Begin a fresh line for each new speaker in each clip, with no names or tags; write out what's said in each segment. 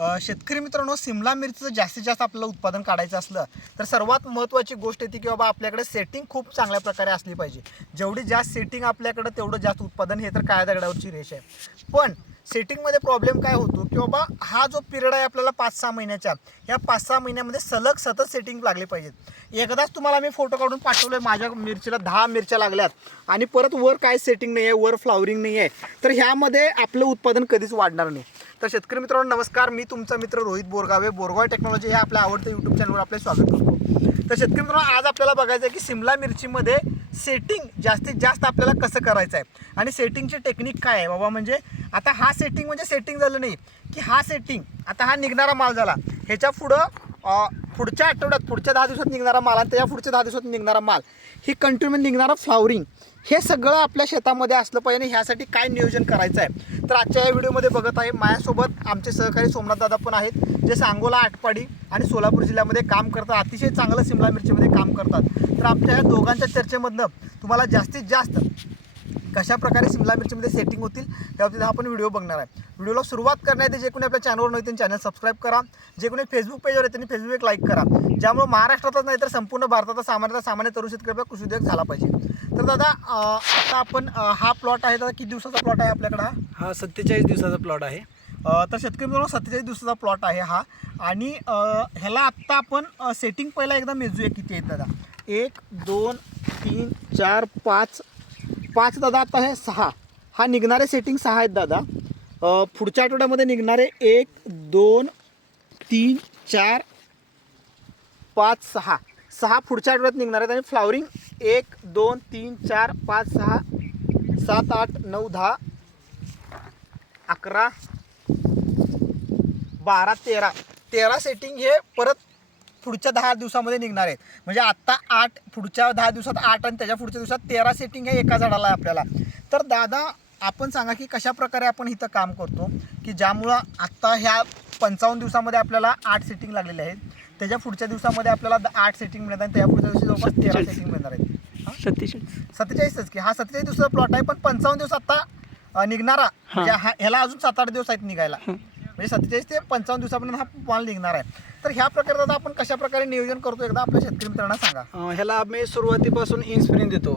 शेतकरी मित्रांनो सिमला मिरचीचं जास्तीत जास्त आपल्याला उत्पादन काढायचं असलं तर सर्वात महत्त्वाची गोष्ट येते की बाबा आपल्याकडे सेटिंग खूप चांगल्या प्रकारे असली पाहिजे. जेवढी जास्त सेटिंग आपल्याकडे तेवढं जास्त उत्पादन हे तर काय दगडावरची रेष आहे. पण सेटिंगमध्ये प्रॉब्लेम काय होतो की बाबा हा जो पिरियड आहे आपल्याला पाच सहा महिन्याचा या पाच सहा महिन्यामध्ये सलग सतत सेटिंग लागली पाहिजेत. एकदाच तुम्हाला मी फोटो काढून पाठवले माझ्या मिरचीला दहा मिरच्या लागल्यात आणि परत वर काय सेटिंग नाही आहे वर फ्लावरिंग नाही आहे तर ह्यामध्ये आपलं उत्पादन कधीच वाढणार नाही. तर शेतकरी मित्रांनो नमस्कार. मी तुमचा मित्र रोहित बोरगावे बोरगाव टेक्नॉलॉजी हे आपल्या आवडत्या यूट्यूब चॅनलवर आपले स्वागत करतो. तर शेतकरी मित्रांनो आज आपल्याला बघायचं आहे की सिमला मिरचीमध्ये सेटिंग जास्तीत जास्त आपल्याला कसं करायचं आहे? आणि सेटिंगची टेक्निक काय आहे? बाबा म्हणजे आता हा सेटिंग म्हणजे सेटिंग झालं नाही. की हा सेटिंग आता हा निघणारा माल झाला. ह्याच्या पुढं पुढच्या आठवड्यात पुढच्या दहा दिवसात निघणारा माल आणि त्याच्या पुढच्या दहा दिवसात निघणारा माल ही कंटिन्यू निघणारा फ्लावरिंग हे सगळं आपल्या शेतामध्ये असलं पाहिजे आणि ह्यासाठी काय नियोजन करायचं आहे? तर आजच्या या व्हिडिओमध्ये बघत आहे माझ्यासोबत आमचे सहकारी सोमनाथ दादा पण आहेत जे सांगोला आटपाडी आणि सोलापूर जिल्ह्यामध्ये काम करतात. अतिशय चांगलं सिमला मिरचीमध्ये काम करतात. तर आमच्या या दोघांच्या चर्चेमधनं तुम्हाला जास्तीत जास्त कशा प्रकारे सिमला मिरचीमध्ये सेटिंग होतील त्याबाबतीत हा आपण व्हिडिओ बघणार आहे. व्हिडिओला सुरुवात करण्याआधी जे कोणी आपल्या चॅनलवर नाही त्यांनी चॅनल सबस्क्राईब करा. जे कोणी फेसबुक पेजवर आहे त्यांनी फेसबुक एक लाईक करा. ज्यामुळे महाराष्ट्रातच नाही तर संपूर्ण भारताचा सामान्यतः सामान्य तरुण शेतकऱ्याचा कृषी उद्योग झाला पाहिजे. तर दादा आता आपण हा प्लॉट आहे दादा किती दिवसाचा प्लॉट आहे आपल्याकडे? हा
सत्तेचाळीस दिवसाचा प्लॉट आहे.
तर शेतकरी मित्रांनो सत्तेचाळीस दिवसाचा प्लॉट आहे हा. आणि ह्याला आत्ता आपण सेटिंग पहिला एकदा मेजूया किती आहेत दादा. एक दोन तीन चार पाच पाच दादा आता हे सहा. हा निघणारे सेटिंग सहा आहेत दादा. पुढच्या आठवड्यामध्ये निघणारे एक दोन तीन चार पाच सहा. सहा पुढच्या आठवड्यात निघणार आहेत आणि फ्लावरिंग एक दोन तीन चार पाच सहा सात आठ नऊ दहा अकरा बारा तेरा. तेरा सेटिंग हे परत पुढच्या दहा दिवसामध्ये निघणार आहेत. म्हणजे आत्ता आठ पुढच्या दहा दिवसात आठ आणि त्याच्या पुढच्या दिवसात तेरा सेटिंग हे एका झाडाला आहे आपल्याला. तर दादा आपण सांगा की कशा प्रकारे आपण इथं काम करतो? की ज्यामुळं आत्ता ह्या पंचावन्न दिवसामध्ये आपल्याला आठ सेटिंग लागलेले आहेत. त्याच्या पुढच्या दिवसामध्ये आपल्याला आठ सेटिंग मिळतात आणि त्याच्या पुढच्या दिवशी जवळपास तेरा. सेटिंग मिळणार आहेत?
सत्तेचाळीस.
सत्तेचाळीसच की. हा सत्तेचाळीस दिवसाचा प्लॉट आहे पण पंचावन्न दिवस आता अ, निघणारा. म्हणजे ह्याला अजून सात आठ दिवस आहेत निघायला. म्हणजे सत्तेचाळीस ते पंचावन्न दिवसापर्यंत हा माल निघणार आहे. तर ह्या प्रकारे दादा आपण कशा प्रकारे नियोजन करतो एकदा आपल्या शेतकरी मित्रांना सांगा.
ह्याला आम्ही सुरुवातीपासून इन्स्प्रिन देतो.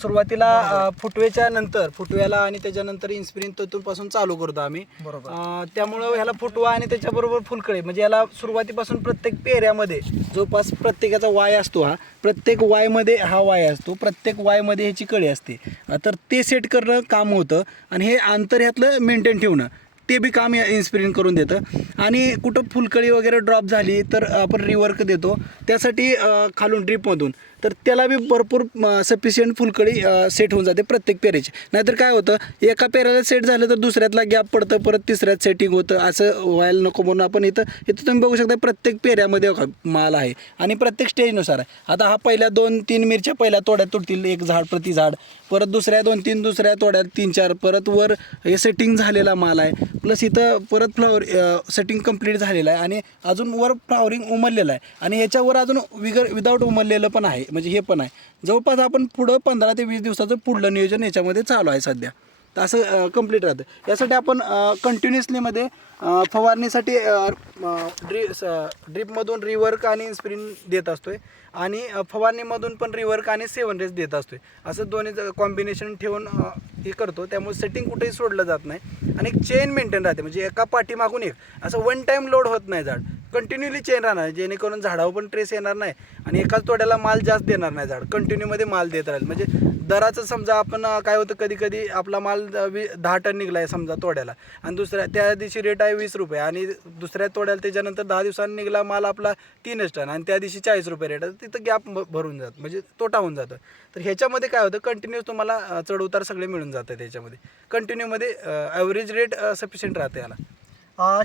सुरुवातीला फुटवेच्या नंतर फुटव्याला आणि त्याच्यानंतर इन्स्प्रिन तिथून पासून चालू करतो आम्ही.
बरोबर.
त्यामुळं ह्याला फुटवा आणि त्याच्याबरोबर फुलकळे म्हणजे याला सुरुवातीपासून प्रत्येक पेऱ्यामध्ये जवळपास प्रत्येकाचा वाय असतो हा. प्रत्येक वायमध्ये हा वाय असतो प्रत्येक वायमध्ये ह्याची कळी असते. तर ते सेट करणं काम होतं आणि हे अंतर ह्यातलं मेंटेन ठेवणं. ते बी काम इन्स्पिरिन करून देतं. आणि कुठं फुलकळी वगैरे ड्रॉप झाली तर आपण रिवर्क देतो. त्यासाठी खालून ड्रीपमधून तर त्याला बी भरपूर सफिशियंट फुलकडी सेट होऊन जाते प्रत्येक पेरेची. नाहीतर काय होतं एका पेऱ्याला सेट झालं तर दुसऱ्यातला गॅप पडतं परत तिसऱ्यात सेटिंग होतं. असं व्हायला नको म्हणून आपण इथं इथं तुम्ही बघू शकता प्रत्येक पेऱ्यामध्ये माल आहे. आणि प्रत्येक स्टेजनुसार आहे. आता हा पहिल्या दोन तीन मिरच्या पहिल्या तोड्यात तुटतील. एक झाड प्रति झाड. परत दुसऱ्या दोन तीन दुसऱ्या तोड्यात तीन चार. परत वर हे सेटिंग झालेला माल आहे. प्लस इथं परत फ्लावर सेटिंग कंप्लीट झालेलं आहे. आणि अजून वर फ्लावरिंग उमललेलं आहे. आणि याच्यावर अजून विगर विदाऊट उमललेलं पण आहे. म्हणजे हे पण आहे. जवळपास आपण पुढं पंधरा ते वीस दिवसाचं पुढलं नियोजन याच्यामध्ये चालू आहे सध्या. तर असं कंप्लीट राहतं. यासाठी आपण कंटिन्युअसलीमध्ये फवारणीसाठी ड्री ड्रीपमधून रिवर्क आणि स्प्रिन देत असतो आहे आणि फवारणीमधून पण रिवर्क आणि सेवन रेस देत असतोय. असं दोन्ही कॉम्बिनेशन ठेवून हे करतो. त्यामुळे सेटिंग कुठेही सोडलं जात नाही. आणि एक चेन मेंटेन राहते. म्हणजे एका पाठीमागून एक. असं वन टाईम लोड होत नाही झाड. कंटिन्युअली चेन राहणार. जेणेकरून झाडावर पण ट्रेस येणार नाही. आणि एकाच तोड्याला माल जास्त देणार नाही झाड. कंटिन्यूमध्ये माल देत राहील. म्हणजे दराचं समजा आपण काय होतं कधी कधी आपला माल वी दहा टन निघला आहे समजा तोड्याला. आणि दुसऱ्या त्या दिवशी रेट आहे वीस रुपये. आणि दुसऱ्या तोड्याला त्याच्यानंतर दहा दिवसांनी निघाला माल आपला तीनच टन. आणि त्या दिवशी चाळीस रुपये रेट आहे तिथं गॅप भरून जात म्हणजे तोटा होऊन जातं. तर ह्याच्यामध्ये काय होतं कंटिन्यू तुम्हाला चढउतार सगळे मिळून जातात त्याच्यामध्ये. कंटिन्यूमध्ये ॲव्हरेज रेट सफिशियंट राहते याला.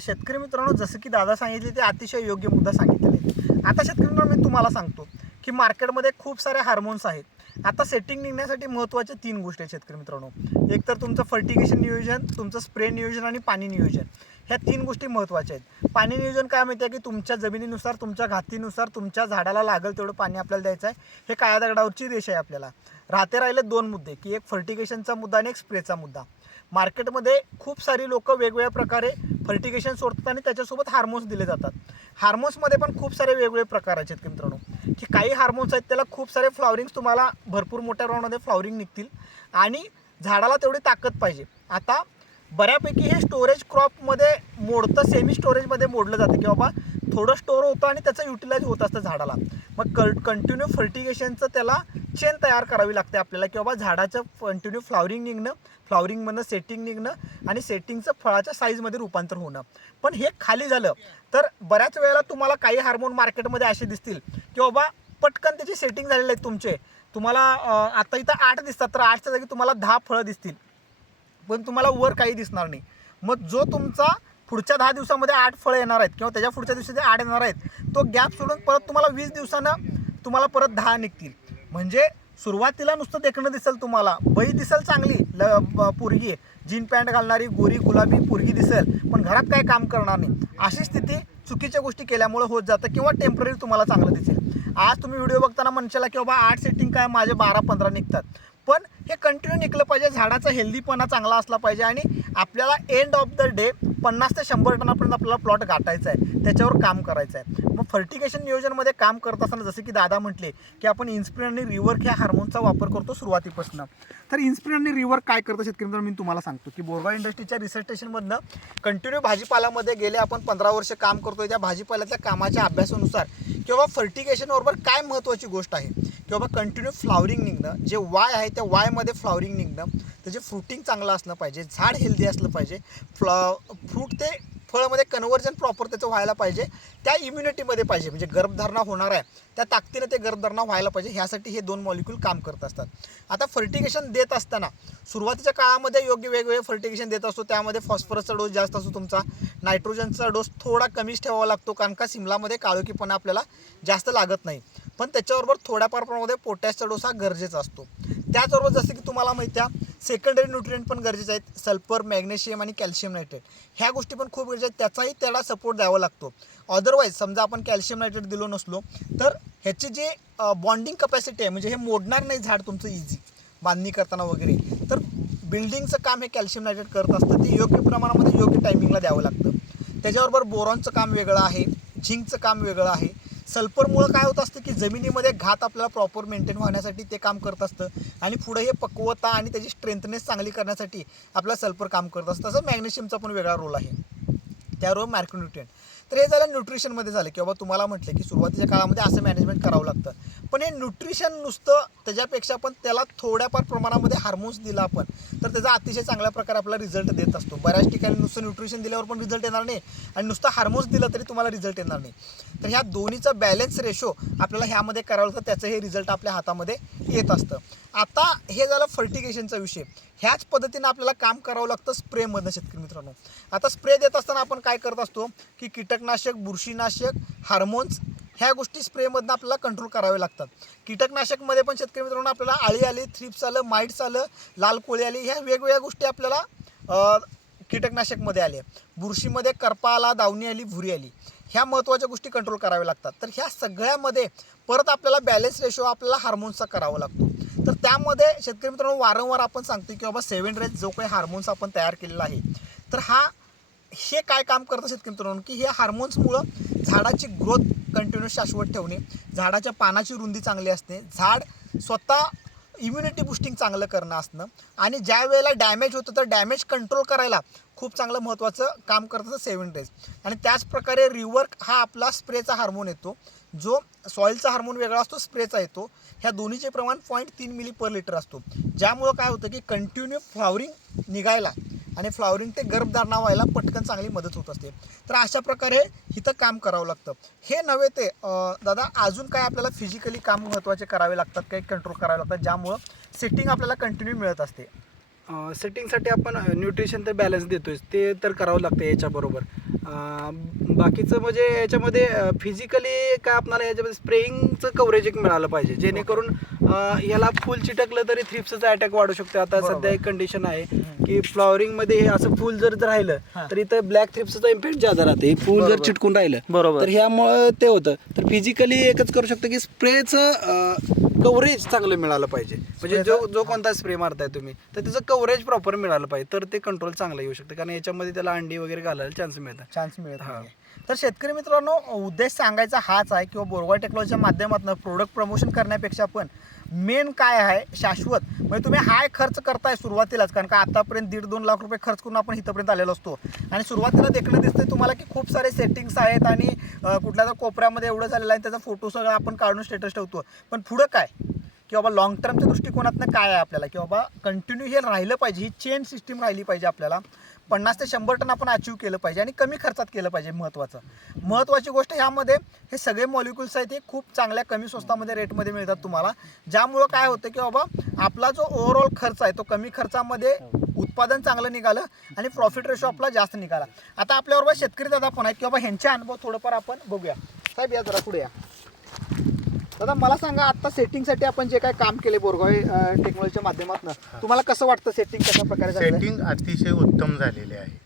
शेतकरी मित्रांनो जसं की दादा सांगितले ते अतिशय योग्य मुद्दा सांगितलेले आता शेतकरी मित्रांनो मी तुम्हाला सांगतो की मार्केटमध्ये खूप सारे हार्मोन्स आहेत. आता सेटिंग निघण्यासाठी महत्त्वाच्या तीन गोष्टी आहेत शेतकरी मित्रांनो. एक तर तुमचं फर्टिगेशन नियोजन तुमचं स्प्रे नियोजन आणि पाणी नियोजन. ह्या तीन गोष्टी महत्त्वाच्या आहेत. पाणी नियोजन काय माहिती आहे की तुमच्या जमिनीनुसार तुमच्या घातीनुसार तुमच्या झाडाला लागेल तेवढं पाणी आपल्याला द्यायचं आहे. हे काळ्या दगडावरची रेष आहे आपल्याला. राहते राहिले दोन मुद्दे की एक फर्टिगेशनचा मुद्दा आणि एक स्प्रेचा मुद्दा. मार्केटमध्ये खूप सारी लोक वेगवेगळ्या प्रकारे फर्टिगेशन सोडतात आणि त्याच्यासोबत हार्मोन्स दिले जातात. हार्मोन्समध्ये पण खूप सारे वेगवेगळे प्रकार आहेत की मित्रांनो. की काही हार्मोन्स आहेत त्याला खूप सारे फ्लॉवरिंग्स तुम्हाला भरपूर मोठ्या प्रमाणामध्ये फ्लॉवरिंग निघतील. आणि झाडाला तेवढी ताकद पाहिजे. आता बऱ्यापैकी हे स्टोरेज क्रॉपमध्ये मोडतं सेमी स्टोरेजमध्ये मोडलं जातं की बाबा थोडं स्टोअर होतं आणि त्याचं युटिलाइज होत असतं झाडाला. मग क कंटिन्यू फर्टिगेशनचं त्याला चेन तयार करावी लागते आपल्याला की बाबा झाडाचं कंटिन्यू फ्लॉवरिंग निघणं फ्लॉवरिंगमधनं सेटिंग निघणं आणि सेटिंगचं फळाच्या साईजमध्ये रूपांतर होणं. पण हे खाली झालं तर बऱ्याच वेळेला तुम्हाला काही हार्मोन मार्केटमध्ये असे दिसतील की बाबा पटकन त्याची सेटिंग झालेले आहेत तुमचे. तुम्हाला आता इथं आठ दिसतात तर आठच्या जागी तुम्हाला दहा फळं दिसतील. पण तुम्हाला वर काही दिसणार नाही. मग जो तुमचा पुढच्या दहा दिवसामध्ये आठ फळं येणार आहेत किंवा त्याच्या पुढच्या दिवशी जे आठ येणार आहेत तो गॅप सोडून परत तुम्हाला वीस दिवसानं तुम्हाला परत दहा निघतील. म्हणजे सुरुवातीला नुसतं देखणं दिसेल तुम्हाला. बही दिसेल चांगली ल पोरगी. जीन पॅन्ट घालणारी गोरी गुलाबी पोरगी दिसेल. पण घरात काय काम करणार नाही. अशी स्थिती चुकीच्या गोष्टी केल्यामुळे होत जातं किंवा टेंपररी तुम्हाला चांगलं दिसेल. आज तुम्ही व्हिडिओ बघताना म्हणशाला की बाबा आठ सेटिंग काय माझे बारा पंधरा निघतात. पण हे कंटिन्यू निघलं पाहिजे. झाडाचा हेल्दीपणा चांगला असला पाहिजे आणि आपल्याला एंड ऑफ द डे पन्नास ते शंभर टनापर्यंत आपल्याला प्लॉट गाठायचा आहे. त्याच्यावर काम करायचं आहे. मग फर्टिगेशन नियोजनमध्ये काम करत असताना जसे की दादा म्हटले की आपण इन्स्प्रिन आणि रिवर्क ह्या हार्मोनचा वापर करतो सुरुवातीपासून. तर इन्स्प्रिन आणि रिवर्क काय करतं शेतकरी मित्रांनो? मी तुम्हाला सांगतो की बोरगाव इंडस्ट्रीच्या रिसर्च स्टेशनमधनं कंटिन्यू भाजीपालामध्ये गेले आपण पंधरा वर्ष काम करतोय. त्या भाजीपाल्याच्या कामाच्या अभ्यासानुसार किंवा फर्टिगेशनबरोबर काय महत्त्वाची गोष्ट आहे? की बाबा कंटिन्यू फ्लावरिंग निघणं जे वाय आहे त्या वायमध्ये फ्लावरिंग निघणं त्याचे फ्रुटिंग चांगलं असलं पाहिजे झाड हेल्दी असलं पाहिजे फ्लॉ फ्रूट ते फळामध्ये कन्व्हर्जन प्रॉपर त्याचं व्हायला पाहिजे त्या इम्युनिटीमध्ये पाहिजे. म्हणजे गर्भधारणा होणार आहे त्या ताकदीनं ते गर्भधारणा व्हायला पाहिजे ह्यासाठी हे दोन मॉलिक्यूल काम करत असतात. आता फर्टिगेशन देत असताना सुरुवातीच्या काळामध्ये योग्य वेगवेगळे फर्टिगेशन देत असतो त्यामध्ये फॉस्फरसचा डोस जास्त असतो तुमचा नायट्रोजनचा डोस थोडा कमीच ठेवावा लागतो कारण का सिमलामध्ये काळोखीपणा आपल्याला जास्त लागत नाही. पण त्याच्याबरोबर थोड्याफार प्रमाणामध्ये पोटॅशचा डोस हा गरजेचा असतो. त्याचबरोबर जसं की तुम्हाला माहिती आहे सेकंडरी न्यूट्रिएंट पण गरजेचे आहेत सल्फर मॅग्नेशियम आणि कॅल्शियम नायट्रेट ह्या गोष्टी पण खूप गरजेच्या आहेत त्याचाही त्याला सपोर्ट द्यावा लागतो. अदरवाईज समजा आपण कॅल्शियम नायट्रेट दिलो नसलो तर ह्याची जे बॉन्डिंग कपॅसिटी आहे म्हणजे हे मोडणार नाही झाड तुमचं इझी बांधणी करताना वगैरे. तर बिल्डिंगचं काम हे कॅल्शियम नायट्रेट करत असतं ते योग्य प्रमाणामध्ये योग्य टायमिंगला द्यावं लागतं. त्याच्याबरोबर बोरॉनचं काम वेगळं आहे झिंकचं काम वेगळं आहे. सल्फरमुळं काय होत असतं की जमिनीमध्ये घात आपल्याला प्रॉपर मेंटेन होण्यासाठी ते काम करत असतं. आणि पुढे हे पक्वता आणि त्याची स्ट्रेंथनेस चांगली करण्यासाठी आपला सल्फर काम करत असतं. तसं मॅग्नेशियमचा पण वेगळा रोल आहे. त्याबरोबर मॅक्रोन्युट्रियन तर हे झालं न्यूट्रिशनमध्ये झालं किंवा तुम्हाला म्हटलं की सुरुवातीच्या काळामध्ये असं मॅनेजमेंट करावं लागतं. पण हे न्यूट्रिशन नुसतं त्याच्यापेक्षा पण त्याला थोड्याफार प्रमाणामध्ये हार्मोन्स दिला आपण तर त्याचा अतिशय चांगल्या प्रकारे आपल्याला रिझल्ट देत असतो. बऱ्याच ठिकाणी नुसतं न्यूट्रिशन दिल्यावर पण रिझल्ट येणार नाही आणि नुसतं हार्मोन्स दिलं तरी तुम्हाला रिझल्ट येणार नाही. तर ह्या दोन्हीचा बॅलन्स रेशो आपल्याला ह्यामध्ये करावं लागतं त्याचं हे रिझल्ट आपल्या हातामध्ये येत असतं. आता हे झालं फर्टिगेशनचा विषय. ह्याच पद्धतीनं आपल्याला काम करावं लागतं स्प्रेमधनं शेतकरी मित्रांनो. आता स्प्रे देत असताना आपण काय काय करत असतो की कीटकनाशक बुरशीनाशक हार्मोन्स ह्या गोष्टी स्प्रेमधनं आपल्याला कंट्रोल करावे लागतात. कीटकनाशकमध्ये पण शेतकरी मित्रांनो आपल्याला आळी आली थ्रिप्स आलं माईट्स आलं लाल कोळी आली ह्या वेगवेगळ्या गोष्टी आपल्याला कीटकनाशकमध्ये आले बुरशीमध्ये करपा आला दावणी आली भुरी आली. ह्या महत्त्वाच्या गोष्टी कंट्रोल कराव्या लागतात. तर ह्या सगळ्यामध्ये परत आपल्याला बॅलन्स रेशो आपल्याला हार्मोन्सचा करावा लागतो. तर त्यामध्ये शेतकरी मित्रांनो वारंवार आपण सांगतो की बाबा सेवन रेज जो काही हार्मोन्स आपण तयार केलेला आहे तर हा हे काय काम करतं शेतकरी मित्रांनो? की हे हार्मोन्समुळं झाडाची ग्रोथ कंटिन्यू शाश्वत ठेवणे झाडाच्या पानाची रुंदी चांगली असणे झाड स्वतः इम्युनिटी बुस्टिंग चांगलं करणं असणं आणि ज्या वेळेला डॅमेज होतं तर डॅमेज कंट्रोल करायला खूप चांगलं महत्त्वाचं काम करत असतं सेवन डेज आणि त्याचप्रकारे रिवर्क हा आपला स्प्रेचा हार्मोन येतो. जो सॉईलचा हार्मोन वेगळा असतो स्प्रेचा येतो. ह्या दोन्हीचे प्रमाण पॉईंट तीन मिली पर लिटर असतो. ज्यामुळं काय होतं की कंटिन्यू फ्लावरिंग निघायला. आणि फ्लावरिंग ते गर्भधारणा व्हायला पटकन चांगली मदत होत असते. तर अशा प्रकारे इथं काम करावं लागतं. हे नव्हे ते दादा अजून काय आपल्याला फिजिकली काम महत्त्वाचे करावे लागतात काही कंट्रोल करावे लागतात ज्यामुळं सेटिंग आपल्याला कंटिन्यू मिळत असते.
सेटिंगसाठी आपण न्यूट्रिशन तर बॅलन्स देतोय ते तर करावं लागतं याच्याबरोबर. बाकीचं म्हणजे याच्यामध्ये फिजिकली काय आपल्याला याच्यामध्ये स्प्रेईंगचं कव्हरेज एक मिळालं पाहिजे जेणेकरून याला फुल चिटकलं तरी थ्रिप्सचा अटॅक वाढू शकतो आता. सध्या एक कंडिशन आहे की फ्लॉवरिंगमध्ये हे असं फुल जर राहिलं. तर इथं ब्लॅक थ्रिप्सचा इम्पॅक्ट जादा राहते. हे फुल जर. चिटकून राहिलं
बरोबर.
तर ह्यामुळं ते होतं. तर फिजिकली एकच करू शकतो की स्प्रेचं कव्हरेज चांगलं मिळालं पाहिजे. म्हणजे जो जो कोणता स्प्रे मारताय तुम्ही तर त्याचं कव्हरेज प्रॉपर मिळालं पाहिजे. तर ते कंट्रोल चांगलं येऊ शकतं. कारण याच्यामध्ये त्याला अंडी वगैरे घालायला चान्स मिळतात.
चान्स मिळत
हा.
तर शेतकरी मित्रांनो उद्देश सांगायचा हाच आहे किंवा बोरगा टेक्नॉलॉजीच्या माध्यमातून प्रोडक्ट प्रमोशन करण्यापेक्षा पण मेन काय आहे शाश्वत. म्हणजे तुम्ही हाय खर्च करताय सुरुवातीलाच कारण का आतापर्यंत दीड दोन लाख रुपये खर्च करून आपण इथंपर्यंत आलेलो असतो. आणि सुरुवातीला देखणं दिसतंय तुम्हाला की खूप सारे सेटिंग्स आहेत आणि कुठल्या तर कोपऱ्यामध्ये एवढं झालेलं आहे त्याचा फोटो सगळं आपण काढून स्टेटस ठेवतो. पण पुढं काय? की बाबा लॉंग टर्मच्या दृष्टिकोनातनं काय आहे आपल्याला? की बाबा कंटिन्यू हे राहिलं पाहिजे ही चेन सिस्टीम राहिली पाहिजे आपल्याला. पन्नास ते शंभर टन आपण अचीव केलं पाहिजे आणि कमी खर्चात केलं पाहिजे महत्त्वाचं महत्त्वाची गोष्ट ह्यामध्ये हे सगळे मॉलिक्युल्स आहेत हे खूप चांगल्या कमी स्वस्तामध्ये रेटमध्ये मिळतात तुम्हाला. ज्यामुळं काय होतं की बाबा आपला जो ओव्हरऑल खर्च आहे तो कमी खर्चामध्ये उत्पादन चांगलं निघालं आणि प्रॉफिट रेशो आपला जास्त निघाला. आता आपल्याबरोबर शेतकरी दादा पण आहेत की बाबा ह्यांचे अनुभव थोडंफार आपण बघूया. साहेब या जरा पुढे या. दादा मला सांगा आता सेटिंगसाठी आपण जे काय काम केले बोरगाव टेक्नॉलॉजीच्या माध्यमातून तुम्हाला कसं वाटतं सेटिंग कशा प्रकारे आहे?
सेटिंग अतिशय उत्तम झालेले आहे.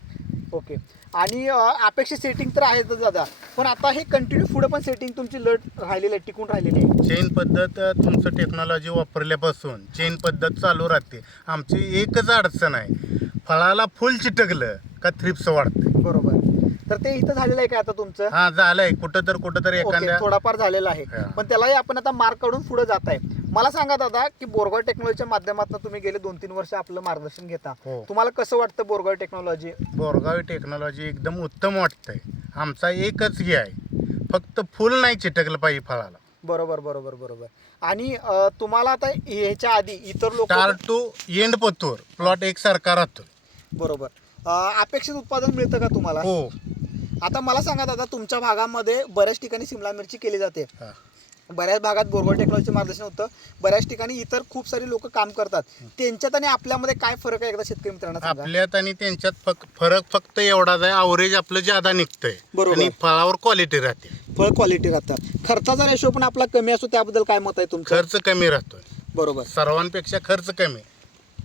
ओके. आणि अपेक्षित सेटिंग तर आहेच दादा पण आता हे कंटिन्यू पुढे पण सेटिंग तुमची लट राहिलेली आहे टिकून राहिलेली आहे.
चेन पद्धत तुमचं टेक्नॉलॉजी वापरल्यापासून चेन पद्धत चालू राहते. आमची एकच अडचण आहे फळाला फुल चिटकलं का थ्रिप्स वाढते.
बरोबर. तर ते इथं झालेलं आहे का आता तुमचं?
हा झालंय. कुठं तर कुठं तर
ओके
एखाद्या
थोडाफार झालेला आहे.
हा.
पण त्यालाही आपण आता मार्क काढून पुढे जात आहे. मला सांगा दादा की बोरगाव टेक्नॉलॉजीच्या माध्यमातून तुम्ही गेले दोन तीन वर्ष आपलं मार्गदर्शन घेता.
हो.
तुम्हाला कसं वाटतं बोरगाव टेक्नॉलॉजी?
बोरगावी टेक्नॉलॉजी एकदम उत्तम वाटतंय. आमचा एकच हे आहे. फक्त फुल नाही चिटकलं पाहिजे फळाला.
बरोबर बरोबर बरोबर. आणि अ, तुम्हाला आता ह्याच्या आधी इतर लोक
स्टार टू एंड पतूर प्लॉट एकसारखा राहतो
बरोबर. अपेक्षित उत्पादन मिळतं का तुम्हाला?
हो.
आता मला सांगा दादा तुमच्या भागामध्ये बऱ्याच ठिकाणी सिमला मिरची केली जाते.
हा.
बऱ्याच भागात बोरगोल टेक्नॉलॉजीचं मार्गदर्शन होतं. बऱ्याच ठिकाणी इतर खूप सारे लोक काम करतात. त्यांच्यात आणि आपल्यामध्ये काय फरक आहे एकदा शेतकरी मित्रांना सांगा.
आपल्यात आणि त्यांच्यात फक- फरक फक्त एवढाच आहे अवरेज आपलं ज्यादा निघतंय.
बरोबर.
आणि फळावर क्वालिटी राहते.
फळ क्वालिटी राहतात. खर्चाचा रेशो पण आपला कमी असतो त्याबद्दल काय मत आहे तुमचं?
खर्च कमी राहतोय.
बरोबर.
सर्वांपेक्षा खर्च कमी.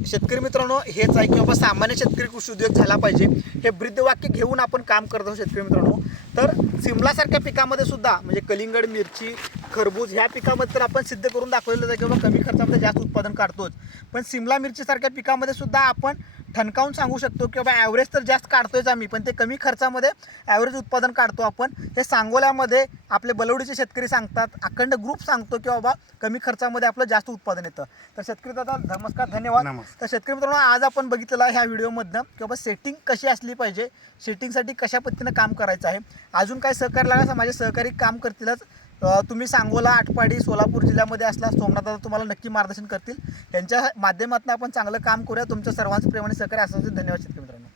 शेतकरी मित्रांनो हेच आहे की बाबा सामान्य शेतकरी कृषी उद्योग झाला पाहिजे. हे ब्रीदवाक्य घेऊन आपण काम करत आहोत शेतकरी मित्रांनो. तर सिमलासारख्या पिकामध्ये सुद्धा म्हणजे कलिंगड मिरची खरबूज ह्या पिकामध्ये तर आपण सिद्ध करून दाखवलेलं आहे की बाबा कमी खर्चामध्ये जास्त उत्पादन काढतोच. पण सिमला मिरचीसारख्या पिकामध्ये सुद्धा आपण ठणकावून सांगू शकतो की बाबा ॲव्हरेज तर जास्त काढतोयच आम्ही पण ते कमी खर्चामध्ये ॲव्हरेज उत्पादन काढतो आपण. हे सांगोल्यामध्ये आपले बलवडीचे शेतकरी सांगतात अखंड ग्रुप सांगतो की बाबा कमी खर्चामध्ये आपलं जास्त उत्पादन येतं. तर शेतकरी दादा नमस्कार धन्यवाद. तर शेतकरी मित्रांनो आज आपण बघितलेलं ह्या व्हिडिओमधनं की बाबा सेटिंग कशी असली पाहिजे सेटिंगसाठी कशा पद्धतीनं काम करायचं आहे. अजून काय सहकार्य लागला माझे सहकारी काम करतीलच. तुम्ही सांगोला आटपाडी सोलापूर जिल्ह्यामध्ये असला सोमनाथ तुम्हाला नक्की मार्गदर्शन करतील. त्यांच्या माध्यमातून आपण चांगलं काम करूया. तुमच्या सर्वांचं प्रेम आणि सहकार्य असं धन्यवाद शेतकरी मित्रांनो.